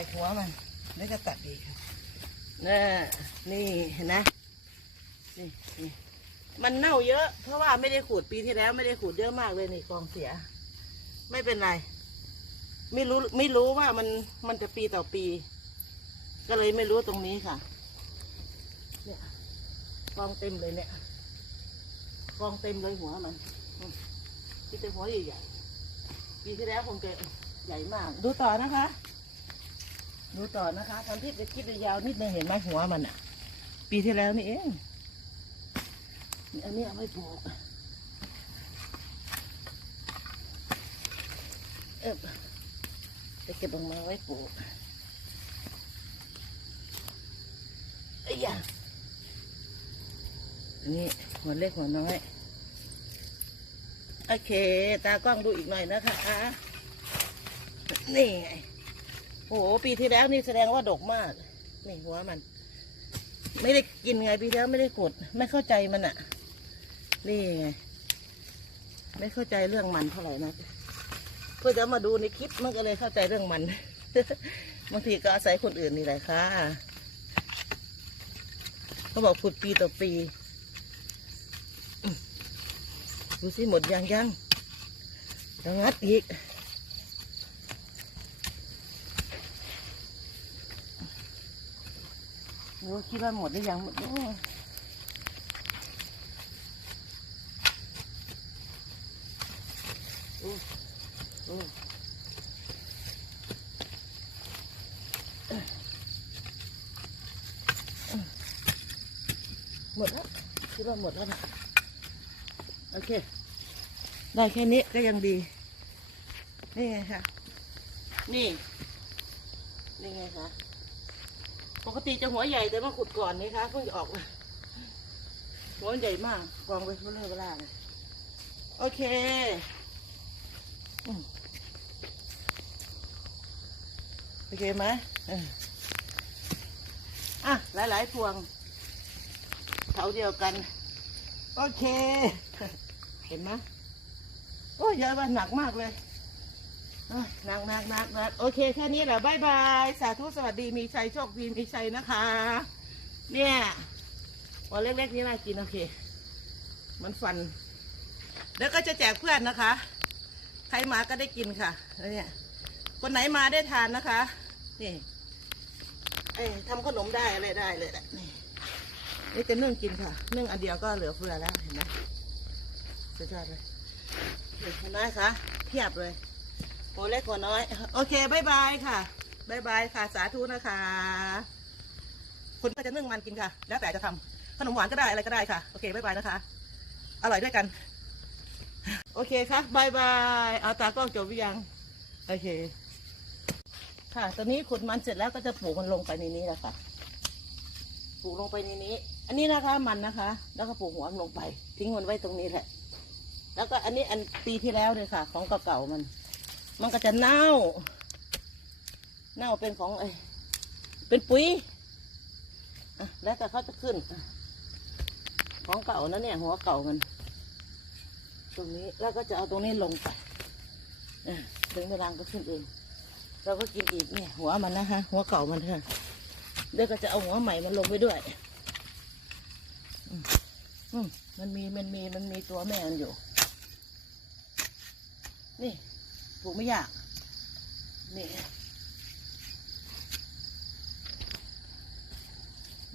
ส่หัวมันแล้วจะตัดอีกค่ะน่ะนี่เห็นนี่นี่มันเน่าเยอะ เพราะว่าไม่ได้ขูดปีที่แล้ว ไม่ได้ขูดเยอะมากเลยนี่กองเสีย ไม่เป็นไร ไม่รู้ไม่รู้ว่ามันมันจะปีต่อปี ก็เลยไม่รู้ตรงนี้ค่ะ เนี่ยกองเต็มเลยเนี่ยกองเต็มเลยหัวมันที่เป็นหัวใหญ่ๆปีที่แล้วคงจะใหญ่มาก ดูต่อนะคะ ดูต่อนะคะตอนที่จะคิดยาวนิดนึงเห็นไหมหัวมันอะ ปีที่แล้วนี่เองอันนี้เอาไว้ปลูกเอ๊บจะเก็บออกมาไว้ปลูกไอ้ยาอันนี้หัวเล็กหัวน้อยโอเค ตากล้องดูอีกหน่อยนะคะ นี่ไง โอ้โหปีที่แล้วนี่แสดงว่าดกมาก นี่หัวมัน ไม่ได้กินไงปีที่แล้วไม่ได้กด ไม่เข้าใจมันอะนี่ไง ไม่เข้าใจเรื่องมันเท่าไหร่นะเพื่อจะมาดูในคลิปมันก็เลยเข้าใจเรื่องมันบางทีก็อาศัยคนอื่นนี่แหละค่ะเขาบอกขุดปีต่อปีดูสิหมดยังยังต้องงัดอีก หนูคิดว่าหมดหรือยังหมดโอ้ยอู้อู้หมดแล้วคิดว่าหมดแล้วนะโอเค ได้แค่นี้ก็ยังดี นี่ไงคะนี่ นี่ไงคะ ปกติจะหัวใหญ่แต่มาขุดก่อนนี่คะเพิ่งจะออกมาหัวมันใหญ่มากกองไปเรื่อยเวลาเลยโอเคโอเคไหมอะ หลายๆพวงเถาเดียวกัน โอเค เห็นไหมโอ้ยเยอะมากหนักมากเลย นักหนักนักนักโอเคแค่นี้แหละบายบาย สาธุสวัสดีมีชัยโชคดีมีชัยนะคะ เนี่ยวันเล็กๆนี่น่ากินโอเค มันฟัน แล้วก็จะแจกเพื่อนนะคะ ใครมาก็ได้กินค่ะแล้วเนี่ย คนไหนมาได้ทานนะคะ นี่เอ้ทำขนมได้อะไรได้เลยแหละนี่นี่จะนึ่งกินค่ะ นึ่งอันเดียวก็เหลือเฟือแล้วเห็นไหมสุดยอดเลยเห็นไหมคะเพียบเลย หัวเล็กหัวน้อย โอเคบายบายค่ะบายบายค่ะ สาธุนะคะคุณก็จะนึ่งมันกินค่ะ แล้วแต่จะทำขนมหวานก็ได้อะไรก็ได้ค่ะ โอเคบายบายนะคะ อร่อยด้วยกัน โอเคค่ะบายบายเอาตากล้องจบหรือยัง โอเค ค่ะ ตอนนี้ขุดมันเสร็จแล้วก็จะปลูกมันลงไปในนี้แหละค่ะ ปลูกลงไปในนี้ อันนี้นะคะมันนะคะ แล้วก็ปลูกหัวมันลงไป ทิ้งมันไว้ตรงนี้แหละ แล้วก็อันนี้อันปีที่แล้วเลยค่ะ ของเก่าๆมัน มันก็จะเน่า เน่าเป็นของไอเป็นปุ๋ยแล้วแต่เขาจะขึ้น ของเก่านะเนี่ย หัวเก่ามันตรงนี้แล้วก็จะเอาตรงนี้ลงไปถึงเวลาก็ขึ้นเองเราก็กินอีกเนี่ย หัวมันนะคะหัวเก่ามันค่ะเดี๋ยวก็จะเอาหัวใหม่มันลงไปด้วยอืมอืมมันมีมันมีมันมีตัวแม่มันอยู่ นี่ ปลูกไม่ยาก นี่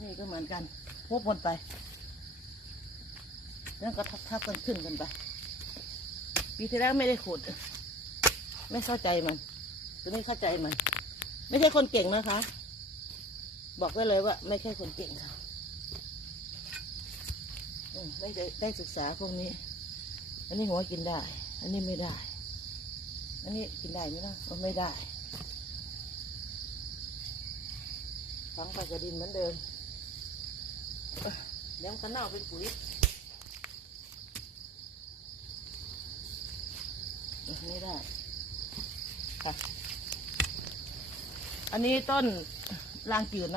นี่ก็เหมือนกันพบวนไป แล้วก็ทับทับกันขึ้นกันไป ปีที่แล้วไม่ได้ขุด ไม่เข้าใจมันจะไม่เข้าใจมัน ไม่ใช่คนเก่งนะคะ บอกได้เลยว่า ไม่ใช่คนเก่งค่ะไม่ได้ได้ศึกษาพวกนี้ อันนี้หัวกินได้ อันนี้ไม่ได้ อันนี้กินได้ไหมล่ะก็ไม่ได้ฝังไปกับดินเหมือนเดิมเลี้ยงข้าเน่าเป็นปุ๋ยอ้ยไม่ได้ค่ะอันนี้ต้นลางจืดนะ